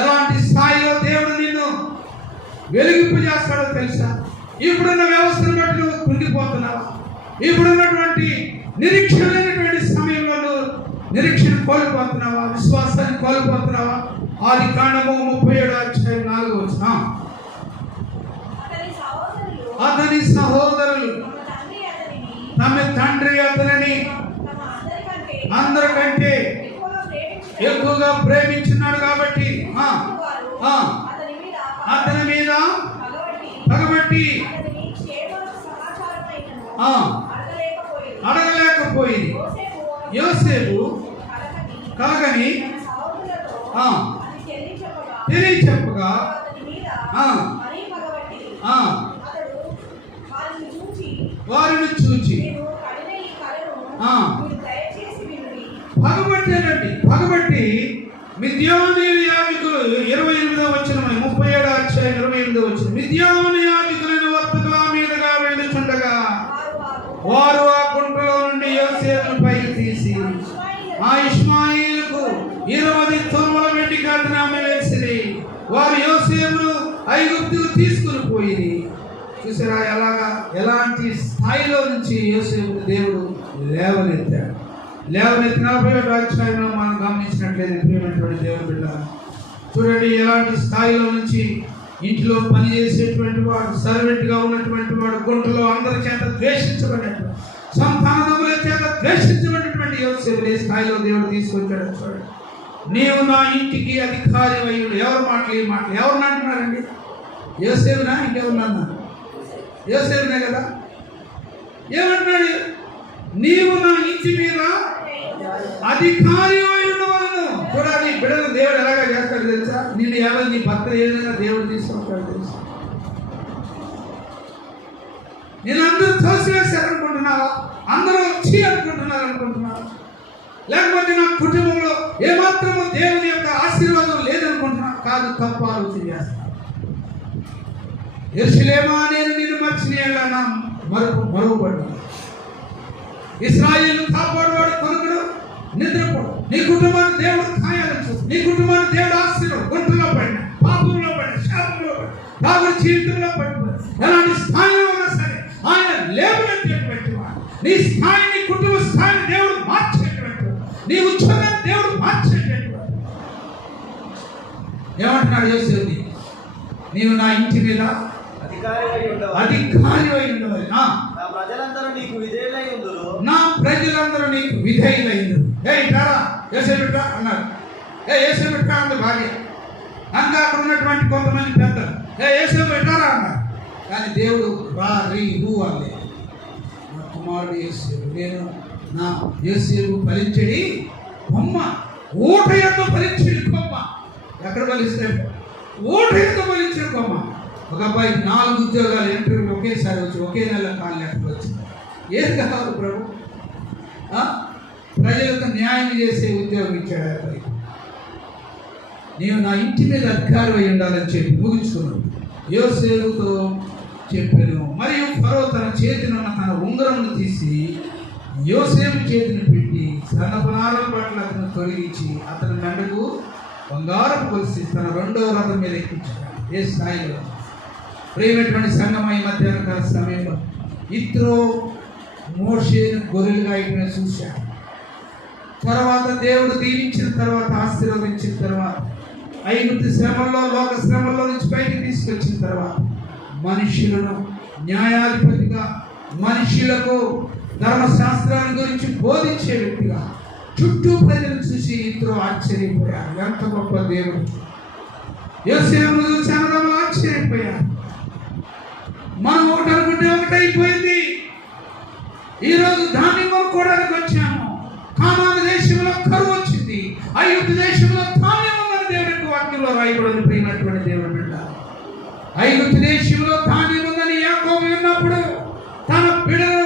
ఎలాంటి స్థాయిలో దేవుడు నిన్ను వెలిగింపు చేస్తాడో తెలుసా? ఇప్పుడున్న వ్యవస్థను బట్టి నువ్వు కుంగిపోతున్నావా? ఇప్పుడున్నటువంటి నిరీక్షణ లేనటువంటి సమయంలో నువ్వు నిరీక్షణ కోల్పోతున్నావా? విశ్వాసాన్ని కోల్పోతున్నావా? ఆదికాండము 37వ అధ్యాయం 4వ వచనం. అతని సహోదరులు తమ తండ్రి అతనిని అందరికంటే ఎక్కువగా ప్రేమించున్నాడు కాబట్టి అతని మీద పగబట్టి అడగలేకపోయింది. యోసేపు కలగని తెలియచెప్పగా వారిని చూచి పగబట్టి మిద్యానీయుల యాజకులు 28వ వచనం 37వ అధ్యాయం 28వ వచనం. మిద్యానీయుల యాజకులైన వర్తకుల మీదగా వెళ్తుండగా వారు ఆ గుంటలో నుండి యోసేపును పైకి తీసి ఆ ఇష్మాయిలుకు 20 తుమ్మల వెండి కట్టను అమ్మవేసిరి. వారు యోసేపును ఐగుప్తుకు తీసుకుని పోయి. చూసారా ఎలాంటి స్థాయిలో నుంచి యోసేపు దేవుడు లేవనెత్తాడు. 47వ అధ్యాయంలో మనం గమనించినట్లయితే ప్రియమైనటువంటి దేవుని బిడ్డ, చూడండి ఎలాంటి స్థాయిలో నుంచి ఇంట్లో పని చేసేటువంటి వాడు, సర్వెంట్గా ఉన్నటువంటి వాడు, గుంటలో అందరి చేత ద్వేషించబడినటువంటి, సంతానముల చేత ద్వేషించబడినటువంటి యోసేపు ఏ స్థాయిలో దేవుడు తీసుకొచ్చాడు చూడండి. నీవు నా ఇంటికి అధికారి అయ్యుడు. ఎవరు మాటలు? ఈ మాటలు ఎవరు అంటున్నారండి? యోసేపునా ఇంకెవరు అన్నారు? యోసేపునే కదా. ఏమంటున్నాడు? నీవు నా ఇంటి మీద అధికారి అయి ఉండవలను. చూడాలి బిడ్డలు దేవుడు ఎలాగా చేస్తాడు తెలుసా? నిన్ను ఎవరు నీ భర్త ఏదైనా దేవుడు తీసుకుంటాడు తెలుసా? నేను అందరూ తోసివేశారనుకుంటున్నావా? అందరూ వచ్చి అనుకుంటున్నారా? లేకపోతే నా కుటుంబంలో ఏమాత్రము దేవుని యొక్క ఆశీర్వాదం లేదనుకుంటున్నా? కాదు, తప్పు ఆలోచన చేస్తాను. యెరూషలేమా, నేను నిన్ను మర్చినేలా నా మరుగుపడ్డా. ఇశ్రాయేలు కాపాడువాడు కొనుకడు, నిద్రపోడు. నీ కుటుంబాన్ని దేవుడు ఖాయాలను చూసి, నీ కుటుంబాన్ని దేవుడు ఆశీర్వాదం. గుంటలో పడిన, పాపంలో పడిన, శాపంలో పడిన, రాబోయే జీవితంలో పడిపోయి ఎలాంటి స్థాయిలో ఉన్నా సరే ఆయన లేవనెత్తేటువంటి వాడు. నీ స్థాయిని, కుటుంబ స్థాయిని దేవుడు మార్చేటువంటి వాడు. నీ ఉద్యోగాన్ని దేవుడు మార్చేటువంటి వాడు. ఏమంటున్నాడు యోసేపు? నీవు నా ఇంటి మీద అధికారి అయి ఉండవాలి. నా ప్రజలందరూ నీకు విధేయులైందురు. యోసేపు అన్నారు. యోసేపు అన్నారు భార్య. ఇంకా అక్కడ ఉన్నటువంటి కొంతమంది పెద్దలు యోసేపు ఎట్టారా అన్నారు. కానీ దేవుడు రు అల్లే. నా కుమారుడు యోసేపు, నేను నా యోసేపు ఫలించడి కొమ్మ, ఊట యొక్క ఫలించడి కొమ్మ. ఎక్కడ ఫలిస్తాడు? ఊట యొక్క ఫలించిన కొమ్మ. ఒక అబ్బాయి 4 ఉద్యోగాలు ఇంటర్వ్యూ ఒకేసారి వచ్చి ఒకే నెల కాలు లెక్కలు వచ్చింది. ఏం కావాలి ప్రభు? ప్రజలకు న్యాయం చేసే ఉద్యోగం ఇచ్చాడు అబ్బాయి. నేను నా ఇంటి మీద అధికారం అయి ఉండాలని చెప్పి ముగించుకున్నాను. యోసేపుతో చెప్పాను. మరియు ఫరో తన చేతినున్న తన ఉంగరమును తీసి యోసేపు చేతిని పెట్టి సన్నపనాల పట్ల అతను తొలగించి అతని మెండకు బంగారం కొలిసి తన 2వ రథం మీద ఎక్కించాడు. ఏ స్థాయిలో? ప్రేమటువంటి సంగమ ఈ మధ్యాహ్న కాల సమయంలో ఇత్రో మోషేను గొర్రెలుగా అయిన చూశాడు. తర్వాత దేవుడు దీవించిన తర్వాత, ఆశీర్వదించిన తర్వాత, ఐగుప్తు శ్రమల్లో, లోక శ్రమల్లో నుంచి బయటికి తీసుకొచ్చిన తర్వాత మనుషులను న్యాయాధిపతిగా, మనుషులకు ధర్మశాస్త్రాల గురించి బోధించే వ్యక్తిగా చుట్టూ ప్రజలు చూసి ఇద్దరు ఆశ్చర్యపోయారు. ఎంత గొప్ప దేవుడు! యోసేపును చూసి అన్నదమ్ములు ఆశ్చర్యపోయారు. మనం ఒకటి అనుకుంటే ఒకటైపోయింది. ఈరోజు ధాన్యం కొనుక్కోవడానికి వచ్చాము. కానాను దేశంలో కరువు వచ్చింది. ఐగుప్తు దేశంలో ధాన్యం ఉందని దేవుడికి వాక్యంలో రాయబడింది. ప్రియమైనటువంటి దేవుడు బిడ్డ, ఐగుప్తు దేశంలో ధాన్యం ఉందని యాకోబు విన్నప్పుడు తన బిడ్డను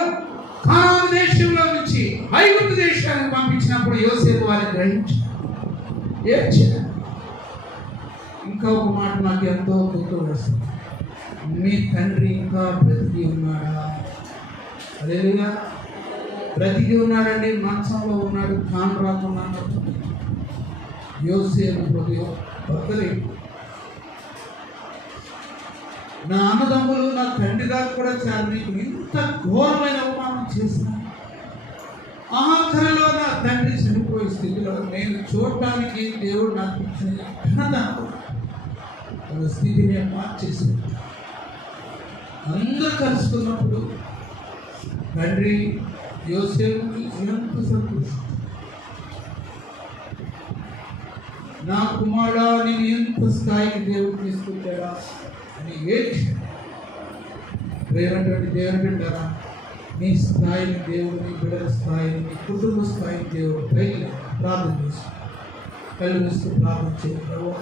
కానాను దేశంలో నుంచి ఐగుప్తు దేశానికి పంపించినప్పుడు యోసేపు వారిని గ్రహించారు. ఇంకా ఒక మాట నాకు ఎంతో గుర్తు వస్తుంది. మీ తండ్రి ఇంకా బ్రతికి ఉన్నాడా? అదేవిధంగా బ్రతికి ఉన్నాడండి, మంచంలో ఉన్నాడు, కాను రాకున్నాడు. యోసేపు భక్తులు, నా అన్నదమ్ములు నా తండ్రి దాకా కూడా చాలా నీకు ఇంత ఘోరమైన అవమానం చేసిన ఆఖరిలో నా తండ్రి చనిపోయే స్థితిలో నేను చూడటానికి దేవుడు నాకు ఇచ్చిన ఘనత తన స్థితిని మార్చేసింది. అందరూ కలుసుకున్నప్పుడు తండ్రి యోసేపుకి ఎంత సంతోషం. నా కుమారుడా, నేను ఎంత స్థాయికి దేవుడు తీసుకొచ్చాడా అని ఏడ్చాడు. ప్రేమటువంటి దేవుడు బిడ్డారా, నీ స్థాయిని దేవుడు, నీ బిడ్డల స్థాయిని, నీ కుటుంబ స్థాయిని దేవుడు పైకి ప్రార్థన చేసి కళ్ళు మూస్తూ ప్రార్థన చేయడం.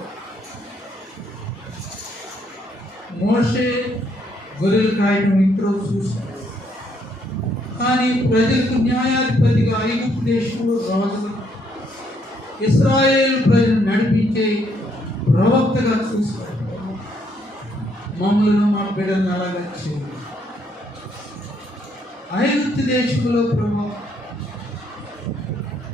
మోషే గొర్రెలు కాయడం ఇంట్లో చూశాడు. కానీ ప్రజలకు న్యాయాధిపతిగా ఐగుప్తు దేశంలో రాజులు, ఇశ్రాయేలు ప్రజలు నడిపించే ప్రవక్తగా చూశాడు. మమ్మల్ని మా బిడ్డలను అలాగే చేయాలి. ఐగుప్తు దేశంలో ప్రభు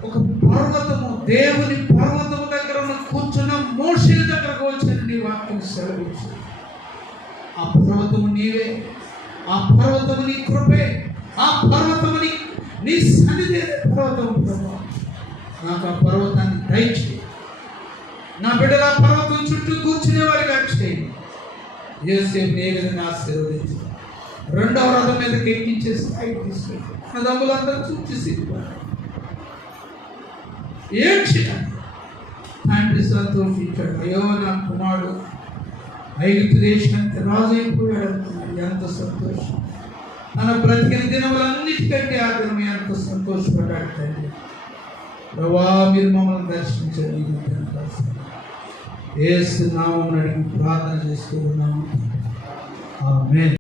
ఒక పర్వతము, దేవుని పర్వతము దగ్గర ఉన్న కూర్చున్న మోషే దగ్గరకు వచ్చాను. నీ వాక్యం సెలవించు. ఆ పర్వతము నీవే, ఆ పర్వతము నీ కృపే, ఆ పర్వతము నీ సన్నిధి. పర్వతము ప్రభు, నాకు ఆ పర్వతాన్ని దయచేయి. నా బిడ్డల పర్వతం చుట్టూ కూర్చునే వారిగా చేయండి. యోసేపుని ఏ విధంగా ఆశీర్వదించి 2వ రథం మీదకి ఎక్కించే స్థాయికి తీసుకెళ్ళి నా దమ్ములందరూ చూసి ఏడ్చాడు. తండ్రి సంతోషించాడు. అయ్యో, నా కుమారుడు ఐగుప్తు దేశానికి రాజు అయిపోయాడు. ఎంత సంతోషం. తన బ్రతికిన దినములన్నిటికంటే ఆ దినం ఎంత సంతోషపడ్డాడు తండ్రి. ప్రభా మీరు మమ్మల్ని దర్శించండి. యేసు నామమున అడిగి ప్రార్థన చేస్తూ ఉన్నాము. ఆమేన్.